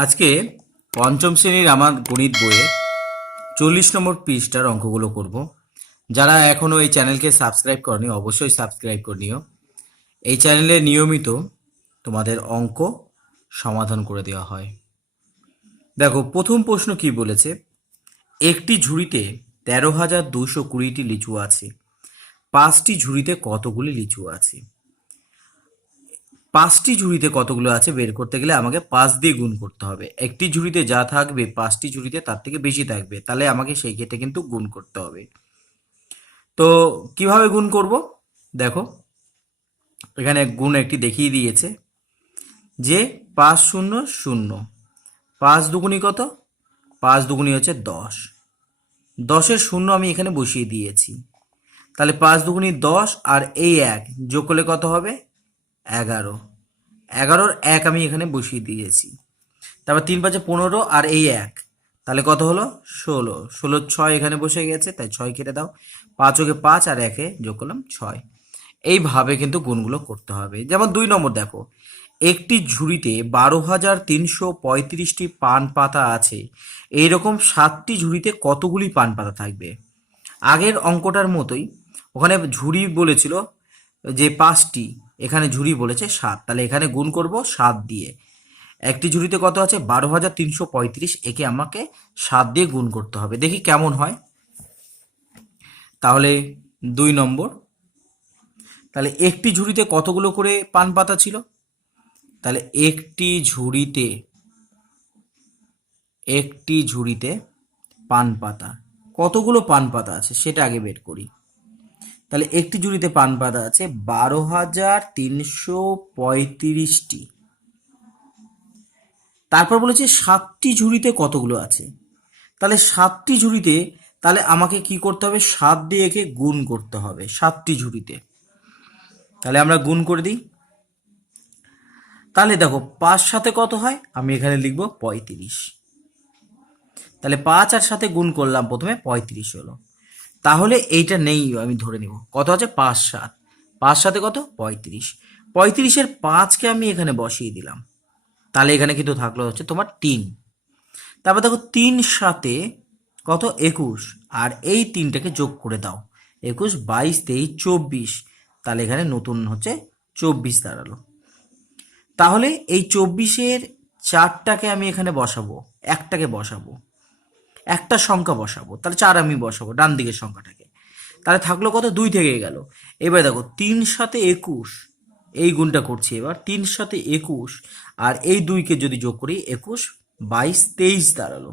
আজকে পঞ্চম শ্রেণীর আমার গণিত বইয়ে 40 নম্বর পৃষ্ঠার অঙ্কগুলো করব। যারা এখনও এই চ্যানেলকে সাবস্ক্রাইব করনি অবশ্যই সাবস্ক্রাইব করে নিও। এই চ্যানেলে নিয়মিত তোমাদের অঙ্ক সমাধান করে দেওয়া হয়। দেখো প্রথম প্রশ্ন কি বলেছে, একটি ঝুড়িতে 13,220টি লিচু আছে, 5টি ঝুড়িতে কতগুলি লিচু আছে? 5টি ঝুড়িতে কতগুলো আছে বের করতে গেলে আমাকে 5 দিয়ে গুণ করতে হবে। একটি ঝুড়িতে যা থাকবে 5টি ঝুড়িতে তার থেকে বেশি থাকবে, তাহলে আমাকে সেই ক্ষেত্রে কিন্তু গুণ করতে হবে। তো কিভাবে গুণ করব? দেখো এখানে গুণ একটি দেখিয়ে দিয়েছে যে 5 শূন্য শূন্য, 5 দুগুণি কত? 5 দুগুণি হচ্ছে 10, 10-এর শূন্য আমি এখানে বসিয়ে দিয়েছি। তাহলে 5 দুগুণি 10 আর এই 1 যোগ করলে কত হবে? 11, 11-র 1 আমি এখানে বসিয়ে দিয়েছি। তারপর 3 5 15 আর এই 1, তাহলে কত হলো? 16, 16 6 এখানে বসে গেছে, তাই 6 কেটে দাও। 5 ওকে 5 আর 1-এ যোগ করলাম 6। এইভাবে কিন্তু গুণগুলো করতে হবে। যেমন 2 নম্বর দেখো, একটি ঝুড়িতে 12,335টি পান পাতা আছে, এইরকম 7টি ঝুড়িতে কতগুলি পান পাতা থাকবে? আগের অঙ্কটার মতোই ওখানে ঝুড়ি বলেছিল যে 5টি, এখানে ঝুড়ি বলেছে 7, তাহলে এখানে গুণ করব 7 দিয়ে। একটি ঝুড়িতে কত আছে? 12,335, একে আমাকে 7 দিয়ে গুণ করতে হবে। দেখি কেমন হয়। তাহলে 2 নম্বর, তাহলে একটি ঝুড়িতে কতগুলো করে পান পাতা ছিল? তাহলে একটি ঝুড়িতে পান পাতা, কতগুলো পান পাতা আছে সেটা আগে বের করি। তাহলে একটি ঝুড়িতে পান পাতা আছে 12,335টি। তারপর বলেছে 7টি ঝুড়িতে কতগুলো আছে? তাহলে 7টি ঝুড়িতে, তাহলে আমাকে কি করতে হবে? 7 দিয়ে একে গুণ করতে হবে 7টি ঝুড়িতে। তাহলে আমরা গুণ করে দিই। তাহলে দেখো 5 সাথে কত হয়? আমি এখানে লিখব 35। তাহলে 5 আর সাথে গুণ করলাম, প্রথমে 35 হলো। তাহলে এইটা নেই, আমি ধরে নিব কত আছে? 5 7, 5 সাথে কত? 35। 35-এর 5কে আমি এখানে বসিয়ে দিলাম, তাহলে এখানে কিন্তু থাকলো হচ্ছে তোমার 3। তারপর দেখো 3 সাথে কত? 21, আর এই 3টাকে যোগ করে দাও। 21 22 23 24, তাহলে এখানে নতুন হচ্ছে 24 দাঁড়ালো। তাহলে এই 24-এর 4টাকে আমি এখানে বসাবো, একটাকে বসাবো, একটা সংখ্যা বসাবো, তাহলে 4 আমি বসাবো ডান দিকের সংখ্যাটাকে। তাহলে থাকলো কত? 2 থেকে গেল। এবার দেখো 3 সাথে 21, এই গুণটা করছি এবার। 3 সাথে 21 আর এই 2কে যদি যোগ করি, 21 22 23 দাঁড়ালো।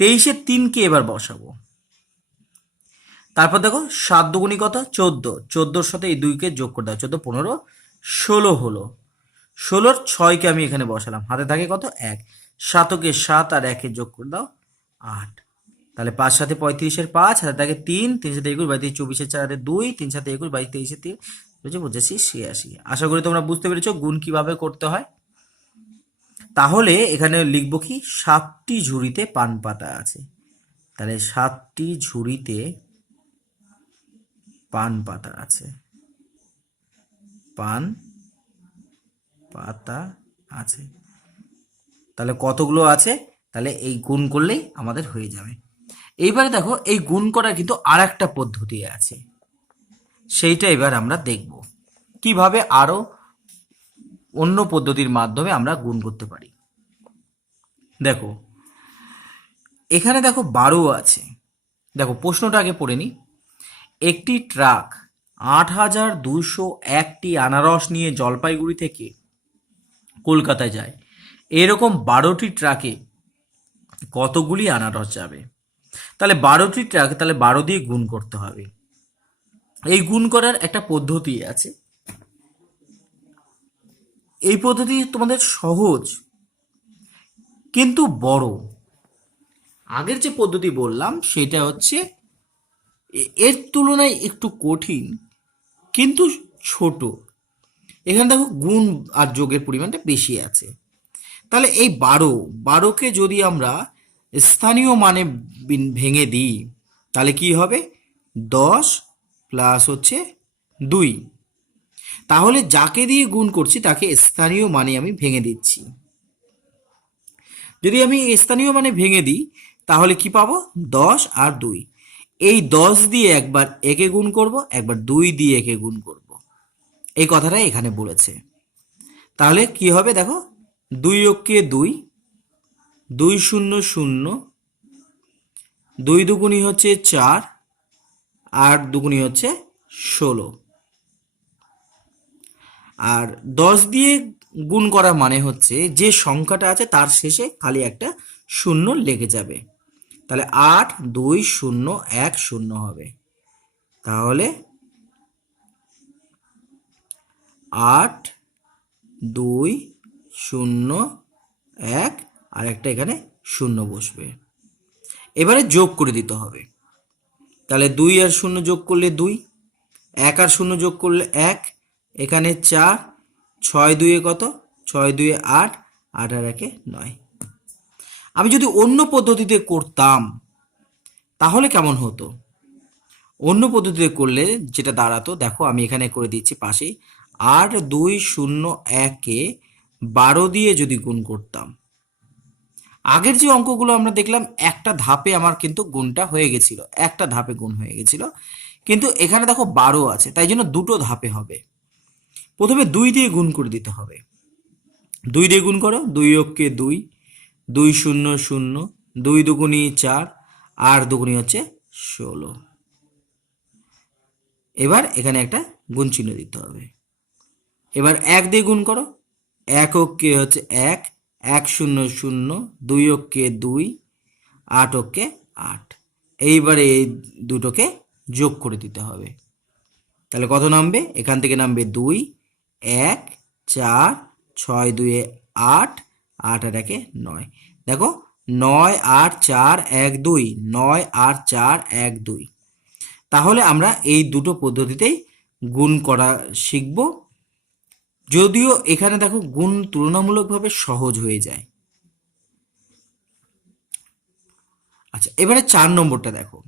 23-এর 3কে এবার বসাবো। তারপর দেখো 7 দুগুণি কত? 14, 14-র সাথে এই 2কে যোগ করে দাও, 14 15 16 হলো। 16-র 6কে আমি এখানে বসালাম, হাতে থাকে কত? 1, 7-কে 7 আর 1-এ যোগ করে দাও 8। তাহলে 5 সাথে 35-এর 5, হাতে থাকে 3, 3 সাথে 21 22 24-এর 4 হাতে 2, 3 সাথে 21 22 23-এর 3 হচ্ছে 85 86। আশা করি তোমরা বুঝতে পেরেছো গুণ কিভাবে করতে হয়। তাহলে এখানে লিখবো কি? 7টি ঝুড়িতে পান পাতা আছে। তাহলে 7টি ঝুড়িতে পান পাতা আছে, পান পাতা আছে। তাহলে কতগুলো আছে? তাহলে এই গুণ করলেই আমাদের হয়ে যাবে। এইবারে দেখো এই গুণ করার কিন্তু আর একটা পদ্ধতি আছে, সেইটা এবার আমরা দেখব কিভাবে আরো অন্য পদ্ধতির মাধ্যমে আমরা গুণ করতে পারি। দেখো এখানে দেখো 12 আছে। দেখো প্রশ্নটা আগে পড়ে নি। একটি ট্রাক 8,201টি আনারস নিয়ে জলপাইগুড়ি থেকে কলকাতায় যায়। এরকম 12টি ট্রাকে কতগুলি আনারস যাবে? তাহলে 12টি ট্রাক, তাহলে 12 দিয়ে গুণ করতে হবে। এই গুণ করার একটা পদ্ধতি আছে, এই পদ্ধতি তোমাদের সহজ কিন্তু বড়। আগের যে পদ্ধতি বললাম সেটা হচ্ছে এর তুলনায় একটু কঠিন কিন্তু ছোট। এখানে দেখো গুণ আর যোগের পরিমাণটা বেশি আছে। তাহলে এই 12কে যদি আমরা স্থানীয় মানে ভেঙে দিই, তাহলে কি হবে? 10 প্লাস হচ্ছে 2। তাহলে যাকে দিয়ে গুণ করছি তাকে স্থানীয় মানে আমি ভেঙে দিচ্ছি। যদি আমি স্থানীয় মানে ভেঙে দিই তাহলে কি পাবো, 10 আর 2। এই 10 দিয়ে একবার একে গুণ করব, একবার 2 দিয়ে একে গুণ করব, এই কথাটাই এখানে বলেছে। তাহলে কি হবে দেখো, 2 অক্ষে 2, 2 শূন্য 0, 2 দুগুণি হচ্ছে 4, 8 দুগুণি হচ্ছে 16। আর 10 দিয়ে গুণ করা মানে হচ্ছে যে সংখ্যাটা আছে তার শেষে খালি একটা শূন্য লেগে যাবে। তাহলে 8 2 0 1 0 হবে। তাহলে 8 2 0 1 আর একটা এখানে শূন্য বসবে। এবারে যোগ করে দিতে হবে। তাহলে 2 আর 0 যোগ করলে 2, 1 আর 0 যোগ করলে 1, এখানে 4, 6 2 কত, 6 2 8, 8 আর 1 9। আমি যদি অন্য পদ্ধতিতে করতাম তাহলে কেমন হতো? অন্য পদ্ধতিতে করলে যেটা দাঁড়াতো, দেখো আমি এখানে করে দিচ্ছি পাশে, 8 2 0 1-কে 12 দিয়ে যদি গুণ করতাম, আগের যে অঙ্কগুলো আমরা দেখলাম একটা ধাপে আমার কিন্তু গুণটা হয়ে গেছিল, একটা ধাপে গুণ হয়ে গেছিল, কিন্তু এখানে দেখো 12 আছে, তাই জন্য দুটো ধাপে হবে। প্রথমে 2 দিয়ে গুণ করে দিতে হবে। 2 দিয়ে গুণ করো, 2 অক্ষে 2, 2 0 0, 2 দুগুণি 4, আর দুগুণি হচ্ছে 16। এবার এখানে একটা গুণ চিহ্ন দিতে হবে। এবার 1 দিয়ে গুণ করো, 1 অক্ষে হচ্ছে 1, 1 0 0, 2 অক্ষে 2, 8 অক্ষে 8। এইবারে এই দুটোকে যোগ করে দিতে হবে। তাহলে কত নামবে? এখান থেকে নামবে 2, 1 4, 6 2 8, 8 আর 1 9। দেখো 9 8 4 1 2, 9 8 4 1 2। তাহলে আমরা এই দুটো পদ্ধতিতেই গুণ করা শিখব। যদিও এখানে দেখো গুণ তুলনামূলকভাবে সহজ হয়ে যায়। আচ্ছা, এবারে 4 নম্বরটা দেখো।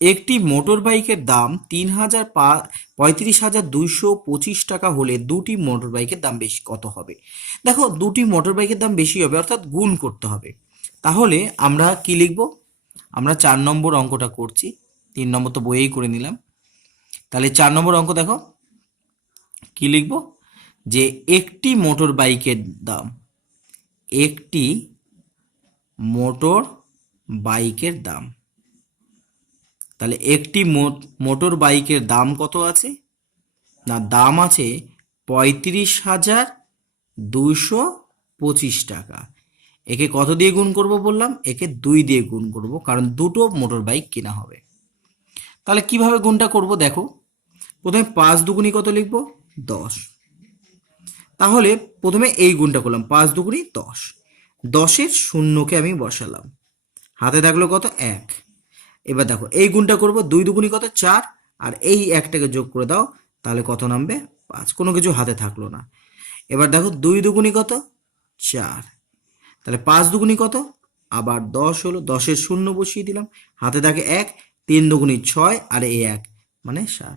একটি মোটর বাইকের দাম 35,225 টাকা হলে দুটি মোটর বাইকের দাম বেশি কত হবে? দেখো দুটি মোটর বাইকের দাম বেশি হবে, অর্থাৎ গুণ করতে হবে। তাহলে আমরা কি লিখব? আমরা 4 নম্বর অঙ্কটা করছি, 3 নম্বর তো বইয়েই করে নিলাম। তাহলে 4 নম্বর অঙ্ক দেখো কি লিখব, যে একটি মোটর বাইকের দাম, একটি মোটর বাইকের দাম, তাহলে একটি মোটর বাইকের দাম কত আছে? না, দাম আছে 35,225 টাকা। একে কত দিয়ে গুণ করব বললাম? একে 2 দিয়ে গুণ করব, কারণ দুটো মোটর বাইক কেনা হবে। তাহলে কিভাবে গুণটা করব দেখো, প্রথমে 5 দুগুণি কত লিখব? 10। তাহলে প্রথমে এই গুণটা করলাম, 5 দুগুণি 10, 10-এর শূন্যকে আমি বসালাম, হাতে থাকলো কত? 1। এবার দেখো এই গুণটা করব, 2 দুগুণি কত? 4, আর এই একটাকে যোগ করে দাও, তাহলে কত নামবে? 5। কোনো কিছু হাতে থাকলো না। এবার দেখো 2 দুগুণি কত? 4, তাহলে 5 দুগুণি কত? আবার 10 হলো, 10-এর শূন্য বসিয়ে দিলাম, হাতে থাকে 1, 3 দুগুণি 6, আর এই 1 মানে 7।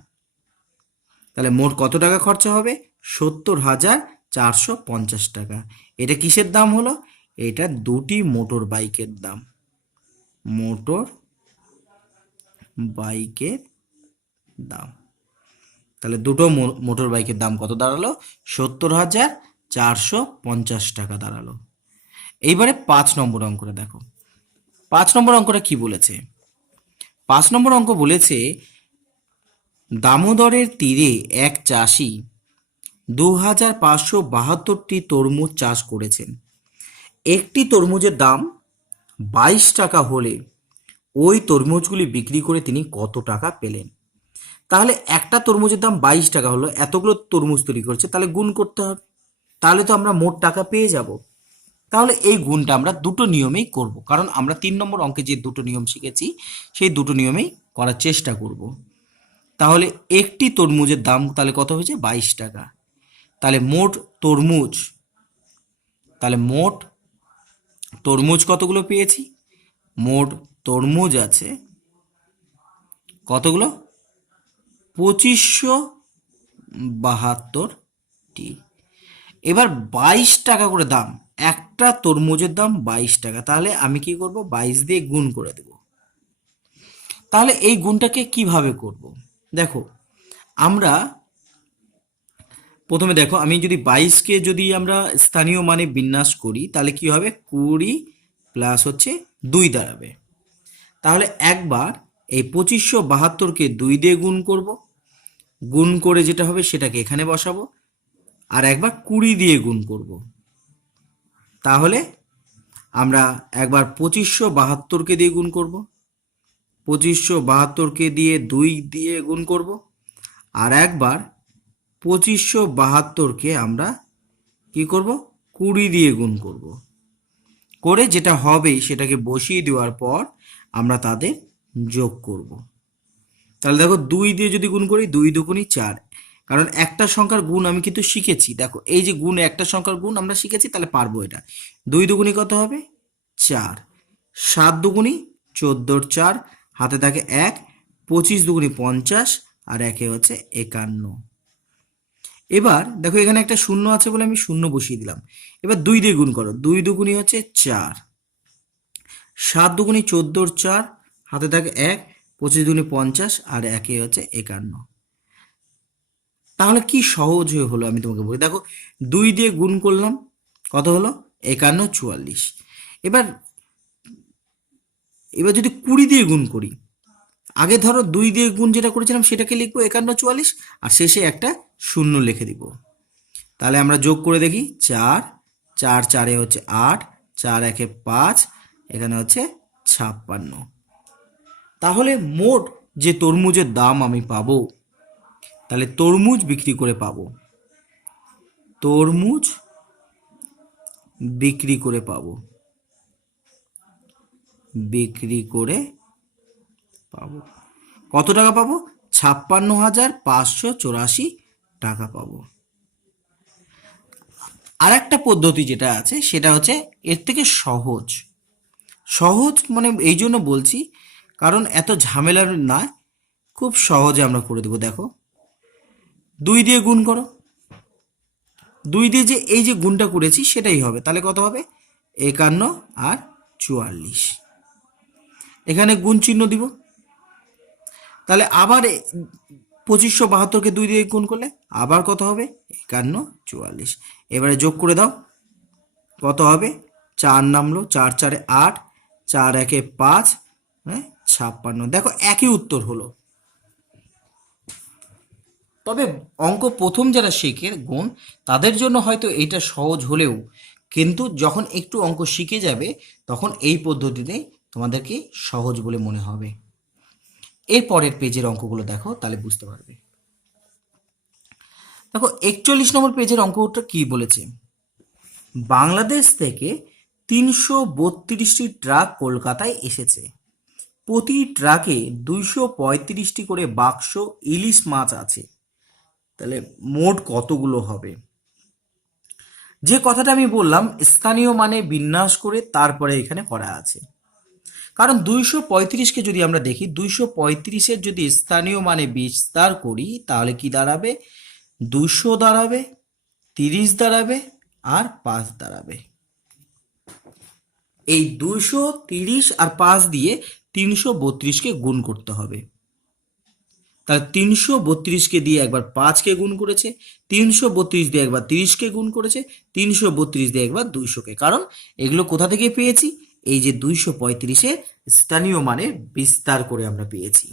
তাহলে মোট কত টাকা খরচা হবে? 70,450 টাকা। এটা কিসের দাম হলো? এটা দুটি মোটর বাইকের দাম, মোটর বাইকের দাম। তাহলে দুটো মোটর বাইকের দাম কত দাঁড়ালো? 70,450 টাকা দাঁড়ালো। এইবারে 5 নম্বর অঙ্কটা দেখো। 5 নম্বর অঙ্কটা কি বলেছে? 5 নম্বর অঙ্ক বলেছে, দামোদরের তীরে এক চাষি 2,572টি তরমুজ চাষ করেছেন। একটি তরমুজের দাম 22 টাকা হলে ওই তরমুজগুলি বিক্রি করে তিনি কত টাকা পেলেন? তাহলে একটা তরমুজের দাম 22 টাকা হলো, এতগুলো তরমুজ তৈরি করছে, তাহলে গুণ করতে হবে, তাহলে তো আমরা মোট টাকা পেয়ে যাব। তাহলে এই গুণটা আমরা দুটো নিয়মেই করব, কারণ আমরা 3 নম্বর অঙ্কে যে দুটো নিয়ম শিখেছি সেই দুটো নিয়মেই করার চেষ্টা করব। তাহলে একটি তরমুজের দাম তাহলে কত হয়েছে? 22 টাকা। তাহলে মোট তরমুজ, তাহলে মোট তরমুজ কতগুলো পেয়েছি? মোট তরমুজ আছে কতগুলো? 2572টি। এবার 22 টাকা করে দাম, একটা তরমুজের দাম 22 টাকা, তাহলে আমি কি করব, 22 দিয়ে গুণ করে দেব। তাহলে এই গুণটাকে কিভাবে করব, দেখো আমরা প্রথমে দেখো, আমি যদি 22কে যদি আমরা স্থানীয় মানে বিন্যাস করি তাহলে কি হবে, 20 প্লাস হচ্ছে 2 দাঁড়াবে। তাহলে একবার এই 2572কে 2 দিয়ে গুণ করব, গুণ করে যেটা হবে সেটাকে এখানে বসাবো, আর একবার 20 দিয়ে গুণ করব। তাহলে আমরা একবার 2572কে দিয়ে গুণ করব, 2572কে দিয়ে 2 দিয়ে গুণ করব, আর একবার 2572কে আমরা কি করব, 20 দিয়ে গুণ করব। করে যেটা হবে সেটাকে বসিয়ে দেওয়ার পর আমরা তাদের যোগ করব। তাহলে দেখো 2 দিয়ে যদি গুণ করি, 2 দুগুণী 4, কারণ একটা সংখ্যার গুণ আমি কিন্তু শিখেছি। দেখো এই যে গুণ, একটা সংখ্যার গুণ আমরা শিখেছি, তাহলে পারবো এটা। 2 দুগুণী কত হবে, 4, 7 দুগুণী 14, 4 হাতে থাকে 1, 25 দুগুণী 50, আর একে হচ্ছে 51। এবার দেখো এখানে একটা শূন্য আছে বলে আমি শূন্য বসিয়ে দিলাম। এবার 2 দিয়ে গুণ করো, 2 দুগুণী হচ্ছে 4, 7 দুগুণী 14, 4 হাতে থাকে 1, 25 দুগুণী 50, আর একে হচ্ছে 51। তাহলে কি সহজ হয়ে হলো আমি তোমাকে বলি, দেখো 2 দিয়ে গুণ করলাম, কত হলো, 51, 44। এবার এবার যদি 20 দিয়ে গুণ করি, আগে ধরো 2 দিয়ে গুণ যেটা করেছিলাম সেটাকে লিখবো 51, 44, আর শেষে একটা শূন্য লিখে দিব। তাহলে আমরা যোগ করে দেখি, 4, 4 4 হচ্ছে 8, 4 1 5, এখানে হচ্ছে 56। তাহলে মোট যে তরমুজের দাম আমি পাবো, তাহলে তরমুজ বিক্রি করে পাবো, তরমুজ বিক্রি করে পাবো, বিক্রি করে পাবো কত টাকা পাবো, 56,584 টাকা পাবো। আর একটা পদ্ধতি যেটা আছে সেটা হচ্ছে এর থেকে সহজ। সহজ মানে এই জন্য বলছি কারণ এত ঝামেলার না, খুব সহজে আমরা করে দেবো। দেখো 2 দিয়ে গুণ করো, 2 দিয়ে যে এই যে গুণটা করেছি সেটাই হবে, তাহলে কত হবে, 51 আর 44। এখানে গুণ চিহ্ন দিব, তাহলে আবার 2572কে 2 দিয়ে গুণ করলে আবার কত হবে, 51, 44। এবারে যোগ করে দাও, কত হবে, 4 নামলো, 4 4 8, 4 1 5, হ্যাঁ 56। দেখো একই উত্তর হলো। তবে অঙ্ক প্রথম যারা শেখে গুণ, তাদের জন্য হয়তো এইটা সহজ হলেও কিন্তু যখন একটু অঙ্ক শিখে যাবে তখন এই পদ্ধতিতেই তোমাদেরকে সহজ বলে মনে হবে। এর পরের পেজের অঙ্কগুলো দেখো, তাহলে বুঝতে পারবে। দেখো 41 নম্বর পেজের অঙ্কটা কি বলেছে, বাংলাদেশ থেকে 332টি ট্রাক কলকাতায় এসেছে, প্রতি ট্রাকে 235টি করে বাক্স ইলিশ মাছ আছে, তাহলে মোট কতগুলো হবে। যে কথাটা আমি বললাম স্থানীয় মানে বিন্যাস করে তারপরে এখানে করা আছে, কারণ 235কে যদি আমরা দেখি, 235-এর যদি স্থানীয় মানে বিস্তার করি তাহলে কি দাঁড়াবে, 200 দাঁড়াবে, 30 দাঁড়াবে, আর 5 দাঁড়াবে। এই 230 আর 5 দিয়ে 332কে গুণ করতে হবে। তাহলে 332কে দিয়ে একবার 5কে গুণ করেছে, 332 দিয়ে একবার 30কে গুণ করেছে, 332 দিয়ে একবার 200কে, কারণ এগুলো কোথা থেকে পেয়েছি, এই যে 235-এর স্থানীয় মানের বিস্তার করে আমরা পেয়েছি।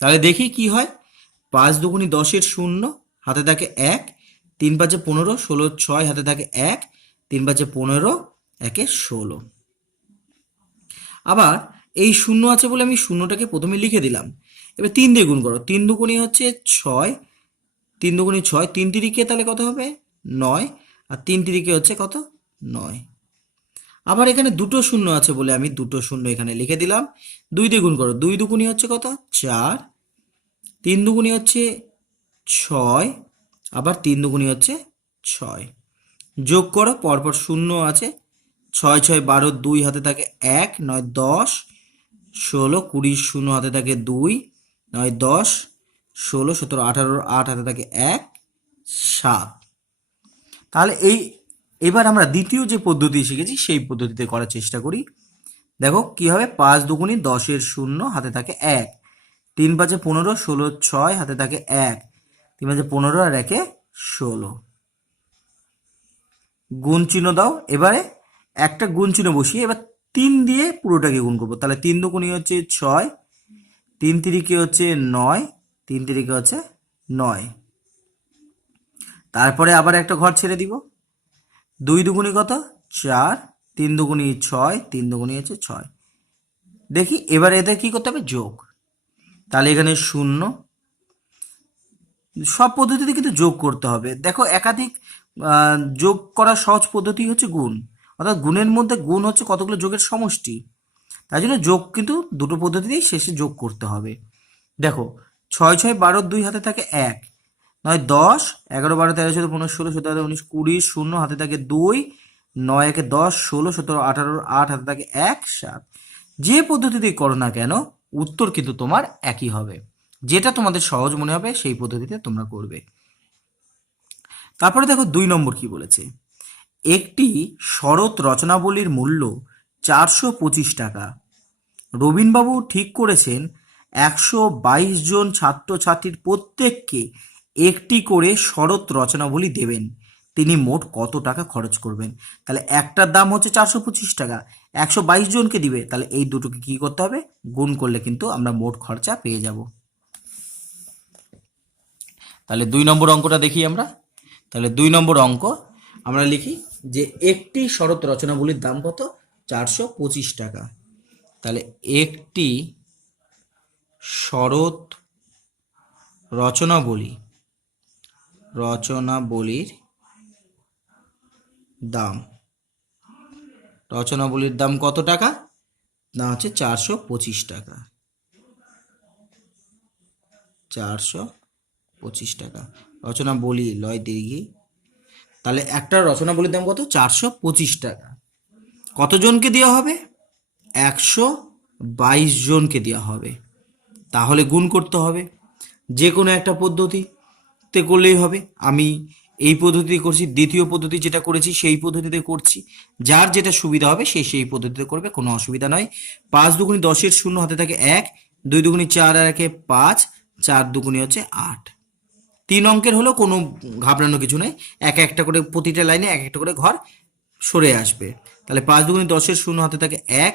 তাহলে দেখি কি হয়, 5 দুগুণী 10-এর 0 হাতে থাকে 1, 3 5 15, 16 6 হাতে থাকে 1, 3 5 15, 1 16। আবার এই শূন্য আছে বলে আমি শূন্যটাকে প্রথমে লিখে দিলাম। এবার 3 দিয়ে গুণ করো, 3 দুগুণী হচ্ছে 6, 3 দুগুণী 6, 3 তিরিকে তাহলে কত হবে 9, আর 3 তিরিকে হচ্ছে কত 9। আবার এখানে দুটো শূন্য আছে বলে আমি দুটো শূন্য এখানে লিখে দিলাম। 2 দিয়ে গুণ করো, 2 দুগুণী হচ্ছে কত 4, 3 দুগুণী হচ্ছে 6, আবার 3 দুগুণী হচ্ছে 6। যোগ করো, পরপর শূন্য আছে, 6 6 12, 2 হাতে থাকে 1, 9 10, 16 20, 0 হাতে থাকে 2, 9 10, 16 17 18, 8 হাতে থাকে 1, 7। তাহলে এবার আমরা দ্বিতীয় যে পদ্ধতি শিখেছি সেই পদ্ধতিতে করার চেষ্টা করি। দেখো কি হবে, 5 দুগুণি 10-এর শূন্য, হাতে থাকে 1, 3 5 15, 16 6, হাতে থাকে 1, 3 5 15 আর 1 16। গুণ চিহ্ন দাও। এবারে একটা গুণ চিহ্ন বসিয়ে এবার 3 দিয়ে পুরোটাকে গুণ করবো। তাহলে 3 দুগুণি হচ্ছে 6, 3 তিরিকে হচ্ছে 9, 3 তিরিকে হচ্ছে 9। তারপরে আবার একটা ঘর ছেড়ে দিব। 2 দুগুণি কত? 4, 3 দুগুণি 6, 3 দুগুণি হচ্ছে 6। দেখি এবার এদের কি করতে হবে? যোগ। তাহলে এখানে 0। সব পদ্ধতিতে কিন্তু যোগ করতে হবে। দেখো একাধিক যোগ করার সহজ পদ্ধতি হচ্ছে গুণ, অর্থাৎ গুণের মধ্যে গুণ হচ্ছে কতগুলো যোগের সমষ্টি। তাই জন্য যোগ কিন্তু দুটো পদ্ধতিতেই শেষে যোগ করতে হবে। দেখো 6 6 12, 2 হাতে থাকে 1, 9 10, 11 12 13 14 15 16 17 18 19 20, 0 হাতে থাকে 2, 9 1 10 16 17 18 8 হাতে থাকে 1 7। যে পদ্ধতিতেই করো না কেন উত্তর কিন্তু তোমার একই হবে। যেটা তোমাদের সহজ মনে হবে সেই পদ্ধতিতে তোমরা করবে। তারপরে দেখো 2 নম্বর কি বলেছে, একটি শরৎ রচনাবলীর মূল্য 425 টাকা। রবীনবাবু ঠিক করেছেন 122 জন ছাত্রছাত্রীর প্রত্যেককে একটি করে শরৎ রচনাবলী দেবেন। তিনি মোট কত টাকা খরচ করবেন? তাহলে একটার দাম হচ্ছে 425 টাকা, 122 জনকে দিবে, তাহলে এই দুটোকে কি করতে হবে? গুণ করলে কিন্তু আমরা মোট খরচা পেয়ে যাব। তাহলে 2 নম্বর অঙ্কটা দেখি আমরা। তাহলে 2 নম্বর অঙ্ক আমরা লিখি যে একটি শরৎ রচনাবলীর দাম কত? 425 টাকা। তাহলে একটি শরৎ রচনাবলীর দাম কত টাকা? না হচ্ছে 425 টাকা। 425 টাকা রচনাবলী লয় দীর্ঘি। তাহলে একটা রচনাবলীর দাম কত? 425 টাকা। কতজনকে দেওয়া হবে? 122 জনকে দেওয়া হবে। তাহলে গুণ করতে হবে। যে কোনো একটা পদ্ধতিতে করলেই হবে। আমি এই পদ্ধতিতে করছি, দ্বিতীয় পদ্ধতি যেটা করেছি সেই পদ্ধতিতে করছি। যার যেটা সুবিধা হবে সেই পদ্ধতিতে করবে, কোনো অসুবিধা নয়। 5 দুগুণি 10-এর শূন্য, হাতে থাকে 1, 2 দুগুণি 4 আর 1 5, 4 দুগুণি হচ্ছে 8। 3 অঙ্কের হলেও কোনো ঘাবড়ানো কিছু নেই, এক একটা করে প্রতিটা লাইনে এক একটা করে ঘর সরে আসবে। তাহলে 5 দুগুণি 10-এর শূন্য, হাতে থাকে 1,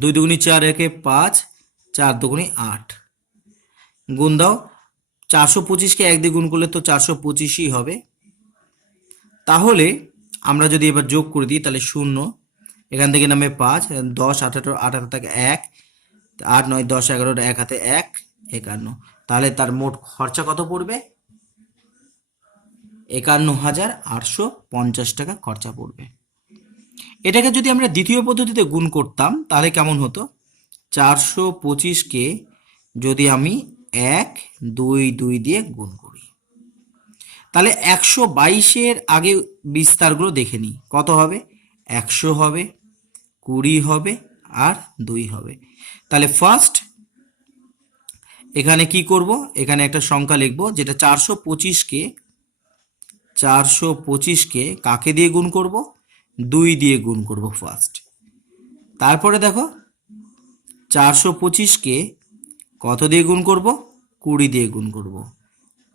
2 দুগুণি 4 1 5, 4 দুগুণি 8। গুণ দাও। 425কে 1 দিয়ে গুণ করলে তো 425ই হবে। তাহলে আমরা যদি এবার যোগ করে দিই তাহলে 0, এখান থেকে নামে 5, 10 18 8 হাতে থাকে 1, 8 9 10 11 1 হাতে 1 51। তাহলে তার মোট খরচা কত পড়বে? 51,850 টাকা খরচা পড়বে। এটাকে যদি আমরা দ্বিতীয় পদ্ধতিতে গুণ করতাম তাহলে কেমন হতো? 425কে যদি আমি 1 2 2 দিয়ে গুণ করি তাহলে 122-এর আগে বিস্তারগুলো দেখে নিই। কত হবে? 100 হবে, 20 হবে আর 2 হবে। তাহলে ফার্স্ট এখানে কি করব? এখানে একটা সংখ্যা লিখব যেটা 425কে কাকে দিয়ে গুণ করব? 2 দিয়ে গুণ করব ফার্স্ট। তারপরে দেখো 425কে কত দিয়ে গুণ করব? 20 দিয়ে গুণ করব।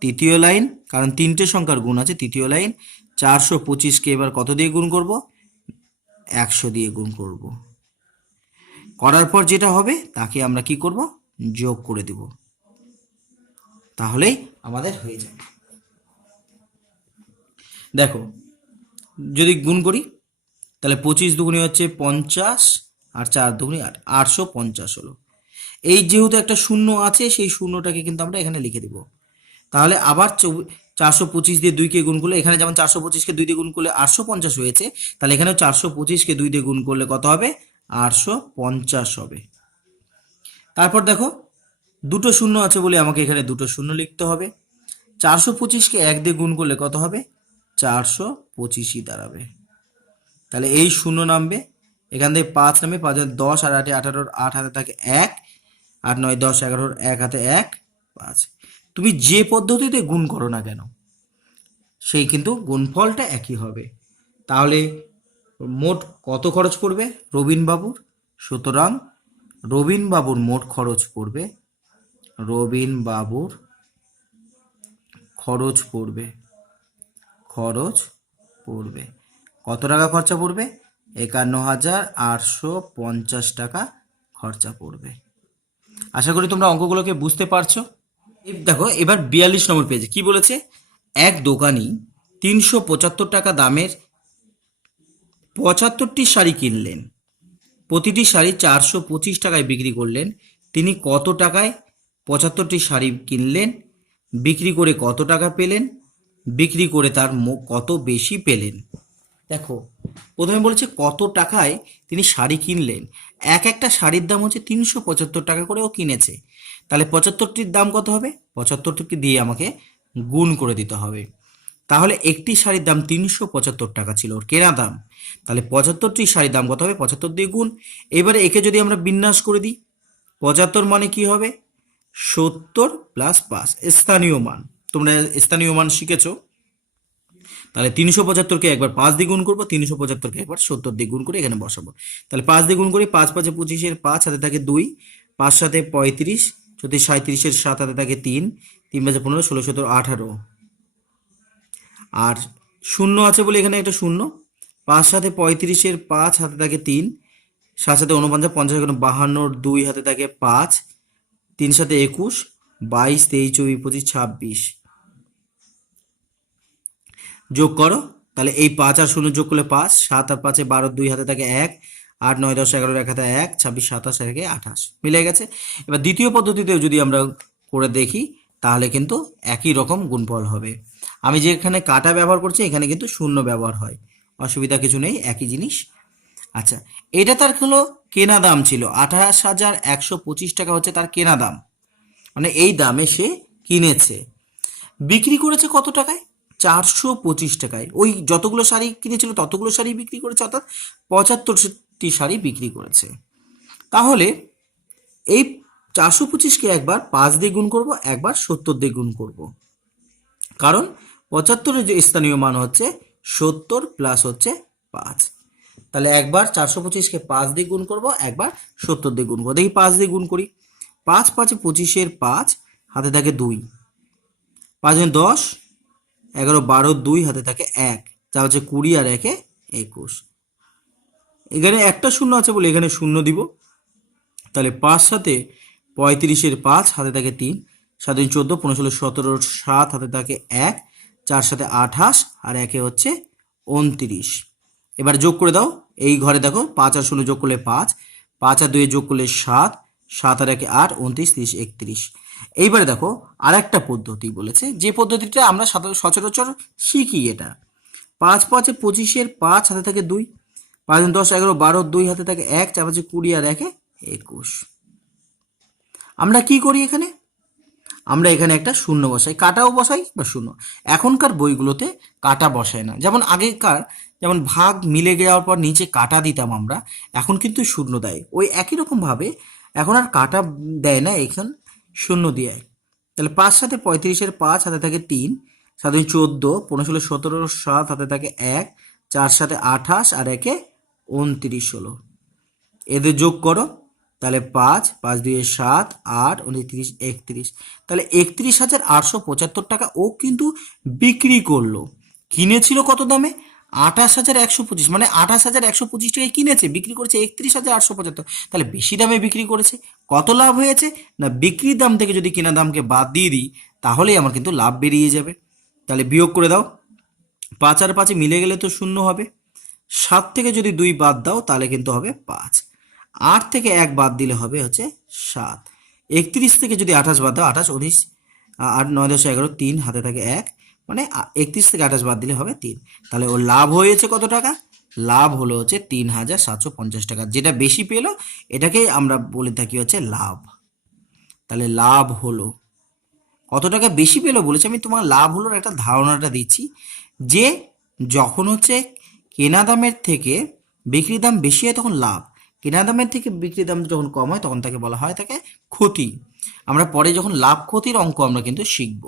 তৃতীয় লাইন, কারণ তিনটে সংখ্যার গুণ আছে, তৃতীয় লাইন 425কে এবার কত দিয়ে গুণ করব? 100 দিয়ে গুণ করব। করার পর যেটা হবে তাকে আমরা কি করব? যোগ করে দেব। তাহলেই আমাদের হয়ে যাবে। দেখো যদি গুণ করি তাহলে 25 দুগুণি হচ্ছে 50 আর 4 দুগুণি 8, 850 হলো। এই যেহেতু একটা শূন্য আছে সেই শূন্যটাকে কিন্তু আমরা এখানে লিখে দেব। তাহলে আবার 425 দিয়ে 2কে গুণ করলে, এখানে যেমন 425কে 2 দিয়ে গুণ করলে 850 হয়েছে, তাহলে এখানেও 425কে 2 দিয়ে গুণ করলে কত হবে? 850 হবে। তারপর দেখো দুটো শূন্য আছে বলে আমাকে এখানে দুটো শূন্য লিখতে হবে। 425কে 1 দিয়ে গুণ করলে কত হবে? 425ই দাঁড়াবে। তাহলে এই শূন্য নামবে, এখান থেকে 5 নামে, 5 10 আর 8 18, 8 হাতে থাকে 1, 8 9 10 11 1 হাতে 1 5। তুমি যে পদ্ধতিতে গুণ করো না কেন সেই কিন্তু গুণফলটা একই হবে। তাহলে মোট কত খরচ পড়বে রবিনবাবুর? সুতরাং রবিনবাবুর মোট খরচ পড়বে, রবিনবাবুর খরচ পড়বে, খরচ পড়বে কত টাকা খরচা পড়বে? 51,850 টাকা খরচা পড়বে। আশা করি তোমরা অঙ্কগুলোকে বুঝতে পারছো। দেখো এবার 42 নম্বর পেজে কি বলেছে, এক দোকানি 375 টাকা দামের 75টি শাড়ি কিনলেন, প্রতিটি শাড়ি 425 টাকায় বিক্রি করলেন। তিনি কত টাকায় 75টি শাড়ি কিনলেন, বিক্রি করে কত টাকা পেলেন, বিক্রি করে তার কত বেশি পেলেন? দেখো প্রথমে বলেছে কত টাকায় তিনি শাড়ি কিনলেন। একটা শাড়ির দাম হচ্ছে 375 টাকা করে ও কিনেছে, তাহলে 75টির দাম কত হবে? 75টি দিয়ে আমাকে গুণ করে দিতে হবে। তাহলে একটি শাড়ির দাম 375 টাকা ছিল ওর কেনা দাম, তাহলে 75টি শাড়ির দাম কত হবে? 75 দিয়ে গুণ। এবারে একে যদি আমরা বিন্যাস করে দিই, 75 মানে কি হবে? 70 প্লাস 5 স্থানীয় মান, তোমরা স্থানীয় মান শিখেছো। তাহলে 375কে একবার 5 দিয়ে গুণ করবো, 375কে একবার 70 দিয়ে গুণ করে এখানে বসাবো। তাহলে 5 দিয়ে গুণ করি, 5 5 25, 5 হাতে থাকে 2, 5 7 35, 34 37, 7 হাতে থাকে 3, 3 5 15, 16 17 18, আর শূন্য আছে বলে এখানে একটা শূন্য। 5 7 35, 5 হাতে থাকে 3, 7 7 49, 50 52, 2 হাতে থাকে 5, 3 7 21, 22 23 24 25 26, যোগ করো। তাহলে এই 5 আর 0 যোগ করলে 5, 7 আর 5 12, 2 হাতে থাকে 1, 8 9 10 11 এক হাতে 1, 26 27 একে 28, মিলে গেছে। এবার দ্বিতীয় পদ্ধতিতেও যদি আমরা করে দেখি তাহলে কিন্তু একই রকম গুণফল হবে। আমি যে এখানে কাটা ব্যবহার করছি এখানে কিন্তু শূন্য ব্যবহার হয়, অসুবিধা কিছু নেই, একই জিনিস। আচ্ছা, এটা তার হলো কেনা দাম ছিল 28,125 টাকা হচ্ছে তার কেনা দাম, মানে এই দামে সে কিনেছে। বিক্রি করেছে কত টাকায়? 425 টাকায়। ওই যতগুলো শাড়ি কিনেছিল ততগুলো শাড়ি বিক্রি করেছে, অর্থাৎ 75টি শাড়ি বিক্রি করেছে। তাহলে এই 425কে একবার 5 দিয়ে গুণ করব, একবার 70 দিয়ে গুণ করব, কারণ 75-এর যে স্থানীয় মান হচ্ছে 70 প্লাস হচ্ছে 5। তাহলে একবার 425কে 5 দিয়ে গুণ করব, একবার 70 দিয়ে গুণ করবো। দেখি 5 দিয়ে গুণ করি, 5 5 25, 5 হাতে থাকে 2, 5 10, 11 12, 2 হাতে থাকে 1, যা হচ্ছে 20 আর 1 21। এখানে একটা শূন্য আছে বলে এখানে শূন্য দিব। তাহলে 5 7 35, 5 হাতে থাকে 3, 7 14 15 16 17, 7 হাতে থাকে 1, 4 7 28 আর 1 হচ্ছে 29। এবার যোগ করে দাও, এই ঘরে দেখো 5 আর 0 যোগ করলে 5, 5 আর 2 যোগ করলে 7, 7 আর 1 8, 29 30 31। এইবারে দেখো আর একটা পদ্ধতি বলেছে, যে পদ্ধতিটা আমরা সচরাচর শিখি। এটা 5 5 25, 5 হাতে থাকে 2, 5 10 11 12, 2 হাতে থাকে 1, 4 5 20 আর 1 21। আমরা কি করি এখানে? আমরা এখানে একটা শূন্য বসাই, কাটাও বসাই বা শূন্য। এখনকার বইগুলোতে কাটা বসায় না, যেমন আগেকার যেমন ভাগ মিলে যাওয়ার পর নিচে কাটা দিতাম আমরা, এখন কিন্তু শূন্য দেয়। ওই একই রকম ভাবে এখন আর কাটা দেয় না, এখন শূন্য দিয়ে। তাহলে 5 7 35, 5 হাতে থাকে 3, 7 14 15 16 17, 7 হাতে থাকে 1, 4 7 28 আর 1 29 হলো। এদের যোগ করো, তাহলে 5 5 2 7 8 29 31। তাহলে 31,875 টাকা ও কিন্তু বিক্রি করলো। কিনেছিল কত দামে? 28,125, মানে 28,125 টাকায় কিনেছে, বিক্রি করেছে 31,875। তাহলে বেশি দামে বিক্রি করেছে। কত লাভ হয়েছে না, বিক্রির দাম থেকে যদি কেনা দামকে বাদ দিয়ে দিই তাহলেই আমার কিন্তু লাভ বেরিয়ে যাবে। তাহলে বিয়োগ করে দাও, 5 আর 5 মিলে গেলে তো শূন্য হবে। 7 থেকে যদি 2 বাদ দাও তাহলে কিন্তু হবে 5, 8 থেকে 1 বাদ দিলে হবে হচ্ছে 7, 31 থেকে যদি 28 বাদ দাও 28 19, 8 9 10 11, 3 হাতে থাকে 1, মানে 31 থেকে 28 বাদ দিলে হবে 3। তাহলে ওর লাভ হয়েছে কত টাকা? লাভ হলো হচ্ছে 3,750 টাকা। যেটা বেশি পেলো এটাকেই আমরা বলে থাকি হচ্ছে লাভ। তাহলে লাভ হলো কত টাকা বেশি পেলো বলেছে, আমি তোমার লাভ হলোর একটা ধারণাটা দিচ্ছি, যে যখন হচ্ছে কেনা দামের থেকে বিক্রি দাম বেশি হয় তখন লাভ, কেনা দামের থেকে বিক্রি দাম যখন কম হয় তখন তাকে বলা হয় তাকে ক্ষতি। আমরা পরে যখন লাভ ক্ষতির অঙ্ক আমরা কিন্তু শিখব।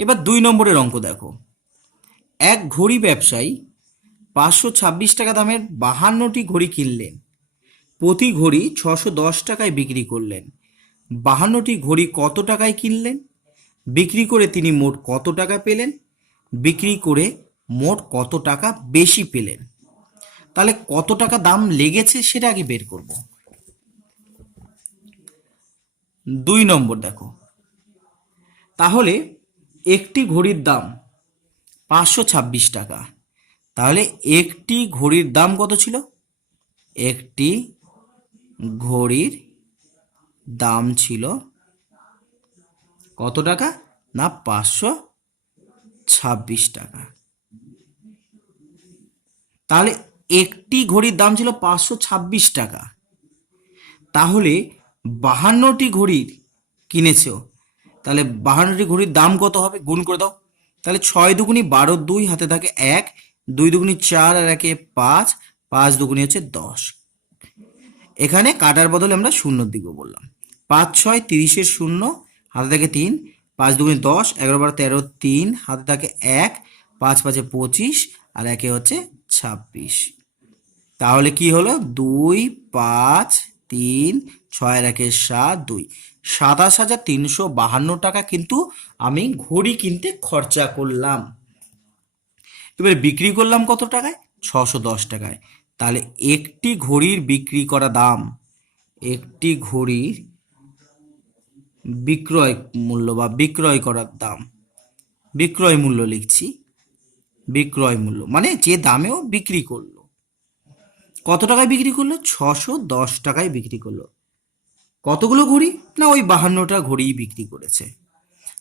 এবার 2 নম্বরের অঙ্ক দেখো। এক ঘড়ি ব্যবসায়ী 526 টাকা দামের 52টি ঘড়ি কিনলেন, প্রতি ঘড়ি 610 টাকায় বিক্রি করলেন। 52টি ঘড়ি কত টাকায় কিনলেন? বিক্রি করে তিনি মোট কত টাকা পেলেন? বিক্রি করে মোট কত টাকা বেশি পেলেন? তাহলে কত টাকা দাম লেগেছে সেটা আগে বের করব। 2 নম্বর দেখো, তাহলে একটি ঘড়ির দাম 526 টাকা, তাহলে একটি ঘড়ির দাম কত ছিল? একটি ঘড়ির দাম ছিল কত টাকা? না 526 টাকা। তাহলে একটি ঘড়ির দাম ছিল 526 টাকা, তাহলে 52টি ঘড়ির কিনেছো, তাহলে 52টি ঘড়ির দাম কত হবে? গুণ করে দাও। তাহলে 6 দুগুনি 12, 2 হাতে থাকে 1, 2 দুগুনি 4 আর 1 5, 5 দুগুনি হচ্ছে 10। এখানে কাটার বদলে আমরা শূন্যর দিকে বললাম। 5 6 30-এর শূন্য, হাতে থাকে 3, 5 দুগুনি 10, 11 12 13, 3 হাতে থাকে 1, 5 5 25 আর 1 হচ্ছে 26। তাহলে কি হলো? 2 5 3 6 আর 1 7, 2, 27,352 টাকা কিন্তু আমি ঘড়ি কিনতে খরচা করলাম। এবারে বিক্রি করলাম কত টাকায়? 610 টাকায়। তাহলে একটি ঘড়ির বিক্রি করা দাম, একটি ঘড়ির বিক্রয় মূল্য বা বিক্রয় করার দাম, বিক্রয় মূল্য লিখছি, বিক্রয় মূল্য মানে যে দামেও বিক্রি করলো, কত টাকায় বিক্রি করলো? 610 টাকায় বিক্রি করলো। কতগুলো ঘড়ি? না ওই 52টা ঘড়িই বিক্রি করেছে।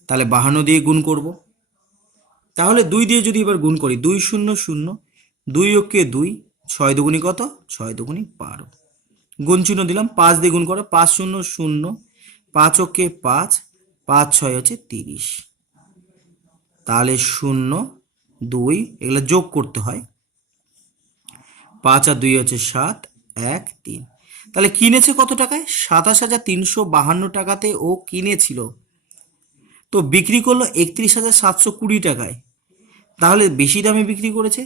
তাহলে 52 দিয়ে গুণ করব। তাহলে 2 দিয়ে যদি এবার গুণ করি, 2 0 0, 2 ওকে 2, 6 দুগুনি কত? 6 দুগুনি 12। গুণ চিহ্ন দিলাম। 5 দিয়ে গুণ করো, 5 0 0, 5 ওকে 5, 5 6 হচ্ছে 30। তাহলে 0 2 এগুলো যোগ করতে হয়, 5 আর 2 হচ্ছে 7, 1 3। তাহলে কিনেছে কত টাকায়? 27,352 টাকাতে ও কিনেছিল, তো বিক্রি করলো 31,720 টাকায়। তাহলে বেশি দামে বিক্রি করেছে।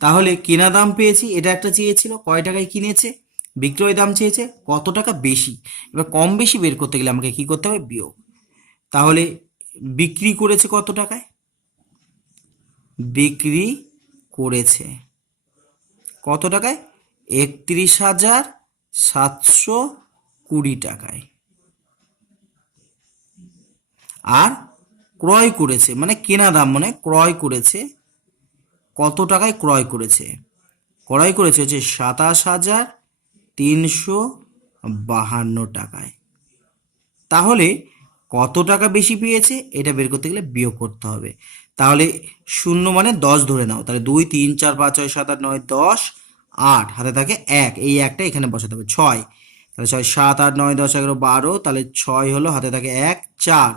তাহলে কেনা দাম পেয়েছি, এটা একটা চেয়েছিল, কয় টাকায় কিনেছে, বিক্রয় দাম চেয়েছে কত টাকা বেশি। এবার কম বেশি বের করতে গেলে আমাকে কি করতে হবে? বিয়োগ। তাহলে বিক্রি করেছে কত টাকায়? বিক্রি করেছে কত টাকায়? 31,720 টাকায়। আর ক্রয় করেছে মানে কেনা দাম মানে ক্রয় করেছে কত টাকায়? ক্রয় করেছে হচ্ছে 27,352 টাকায়। তাহলে কত টাকা বেশি পেয়েছে এটা বের করতে গেলে বিয়োগ করতে হবে। তাহলে 0 মানে 10 ধরে নাও। তাহলে 2 3 4 5 6 7 8 9 10, 8 হাতে থাকে 1, এই একটা এখানে বসাতে হবে 6। তাহলে 6 7 8 9 10 11 12, তাহলে 6 হলো, হাতে থাকে 1 4,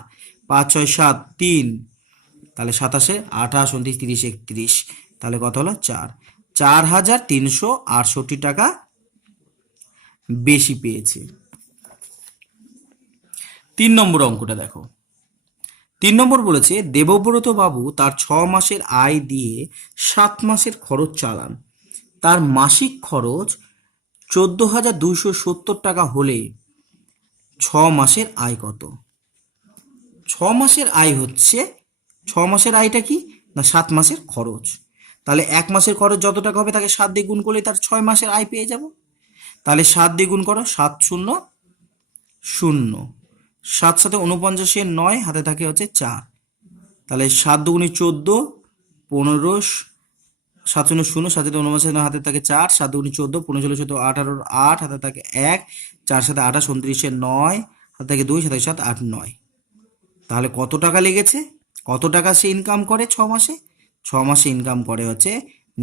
5 6 7 3, তাহলে 27 28 29 30 31, তাহলে কত হলো? 4, 4,368 টাকা বেশি পেয়েছে। 3 নম্বর অঙ্কটা দেখো। 3 নম্বর বলেছে দেবব্রত বাবু তার 6 মাসের আয় দিয়ে 7 মাসের খরচ চালান। তার মাসিক খরচ 14,270 টাকা হলে 6 মাসের আয় কত? 6 মাসের আয় হচ্ছে, 6 মাসের আয়টা কি? না 7 মাসের খরচ। তাহলে 1 মাসের খরচ যত টাকা হবে তাকে 7 দিয়ে গুণ করলে তার 6 মাসের আয় পেয়ে যাব। তাহলে 7 দিয়ে গুণ করো, 7 0 0, 7 7 49 9, হাতে থাকে হচ্ছে 4। তাহলে 7 দুগুনি 14, 15, 7 0 0, 7 49 হাতে থাকে 4, 7 দুগুনি 14, 15 14 18, 8 হাতে থাকে 1, 4 7 28 29 9, হাতে থাকে 2, 7 7 8 9। তাহলে কত টাকা লেগেছে? কত টাকা সে ইনকাম করে 6 মাসে? 6 মাসে ইনকাম করে হচ্ছে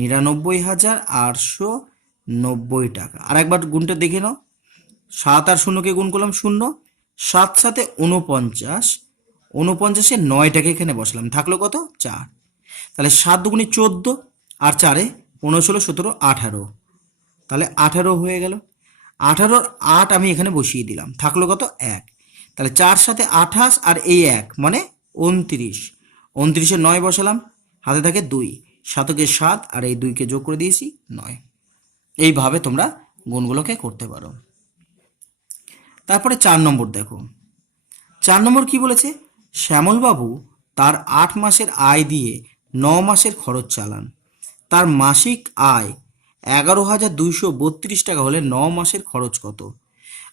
99,890 টাকা। আর একবার গুণটা দেখে নাও। 7 আর 0কে গুণ করলাম 0, 7 7 49, 49-এ 9টাকে এখানে বসলাম, থাকলো কত? 4। তাহলে 7 দুগুনি 14 আর 4-এ 15 16 17 18, তাহলে 18 হয়ে গেল। 18 8 আমি এখানে বসিয়ে দিলাম, থাকলো কত? 1। তাহলে 4 7 28 আর এই 1 মানে 29, 29-এ 9 বসালাম, হাতে থাকে 2, 7কে 7 আর এই 2কে যোগ করে দিয়েছি 9। এইভাবে তোমরা গুণগুলোকে করতে পারো। তারপরে 4 নম্বর দেখো, 4 নম্বর কি বলেছে, শ্যামলবাবু তার 8 মাসের আয় দিয়ে 9 মাসের খরচ চালান, তার মাসিক আয় 11,232 টাকা হলে 9 মাসের খরচ কত?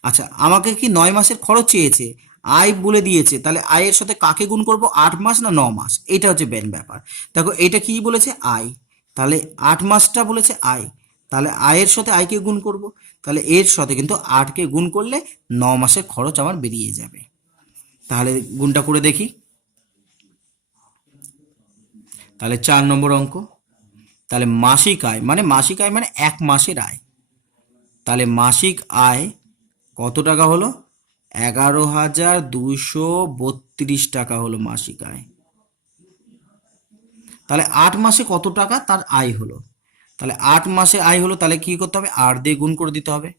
আচ্ছা, আমাকে কি 9 মাসের খরচ চেয়েছে, আয় বলে দিয়েছে, তাহলে আয়ের সাথে কাকে গুণ করব, 8 মাস না 9 মাস, এটা হচ্ছে মেন ব্যাপার। দেখো এটা কি বলেছে, আয়, তাহলে 8 মাসটা বলেছে আয়, তাহলে আয়ের সাথে আয়কে গুণ করব, তাহলে এর সাথে কিন্তু 8কে গুণ করলে 9 মাসের খরচ আমার বেরিয়ে যাবে। তাহলে গুণটা করে দেখি। তাহলে 4 নম্বর অঙ্ক, তাহলে মাসিক আয় মানে 1 মাসের আয়, তাহলে মাসিক আয় কত টাকা হলো, 11,232 টাকা হলো মাসিক আয়। তাহলে 8 মাসে কত টাকা তার আয় হলো, তাহলে 8 মাসে আয় হলো, তাহলে কি করতে হবে, 8 দিয়ে গুণ করে দিতে হবে।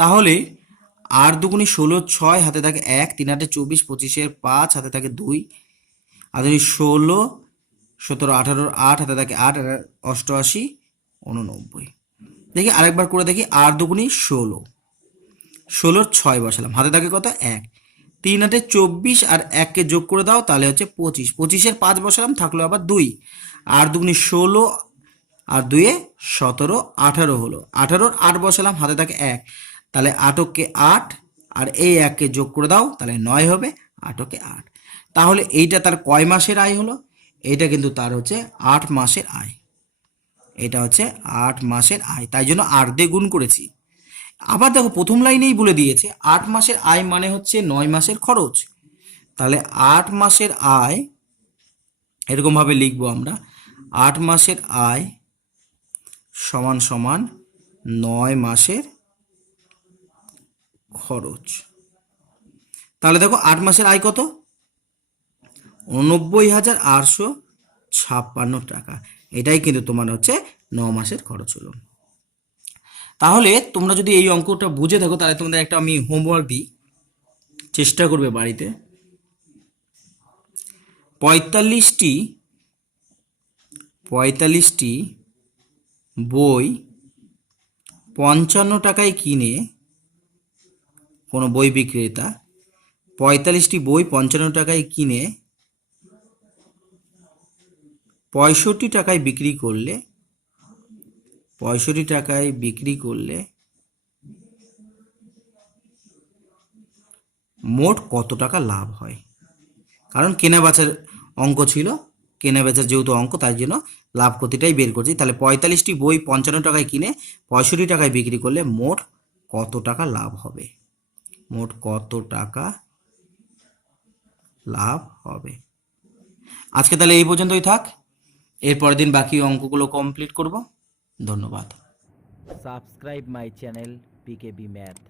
তাহলে 8 দুগুণে 16, 6 হাতে থাকে 1, 3 8 24, 25-এর 5 হাতে থাকে 2, আর 16, 17, 18, 8 হাতে থাকে 8, 88, 89। দেখি আরেকবার করে দেখি, 8 দুগুণে 16, 16-র 6 বসালাম, হাতে থাকে কত 1, 3 8 24 আর 1কে যোগ করে দাও, তাহলে হচ্ছে 25, 25-এর 5 বসালাম, থাকলো আবার 2, 8 দুগুণে 16 আর 2-এ 17, 18 হলো, 18-র 8 বসালাম, হাতে থাকে 1, তাহলে 8কে 8 আর এই 1কে যোগ করে দাও, তাহলে 9 হবে, 8কে 8। তাহলে এইটা তার কয় মাসের আয় হলো, এইটা কিন্তু তার হচ্ছে 8 মাসের আয়, এটা হচ্ছে 8 মাসের আয়, তাই জন্য 8 দিয়ে গুণ করেছি। আবার দেখো প্রথম লাইনেই বলে দিয়েছে 8 মাসের আয় মানে হচ্ছে 9 মাসের খরচ, তাহলে 8 মাসের আয় এরকমভাবে লিখবো আমরা, 8 মাসের আয় সমান সমান 9 মাসের খরচ। তাহলে দেখো 8 মাসের আয় কত, 89,856 টাকা, এটাই কিন্তু তোমার হচ্ছে 9 মাসের খরচ হলো। তাহলে তোমরা যদি এই অঙ্কটা বুঝে থাকো, তাহলে তোমাদের একটা আমি হোমওয়ার্ক দিই, চেষ্টা করবে বাড়িতে। 45টি বই 55 টাকায় কিনে, কোনো বই বিক্রেতা 45টি বই 55 টাকায় কিনে 65 টাকায় বিক্রি করলে, 65 টাকায় বিক্রি করলে মোট কত টাকা লাভ হয়? কারণ কেনা বেচার অঙ্ক ছিল, কেনা বেচার যেহেতু অঙ্ক, তাই জন্য লাভ ক্ষতিটাই বের করছি। তাহলে 45টি বই 55 টাকায় কিনে 65 টাকায় বিক্রি করলে মোট কত টাকা লাভ হবে, মোট কত টাকা লাভ হবে। আজকে তাহলে এই পর্যন্তই থাক, এরপরের দিন বাকি অঙ্কগুলো কমপ্লিট করব। ধন্যবাদ। Subscribe my channel PKB Math.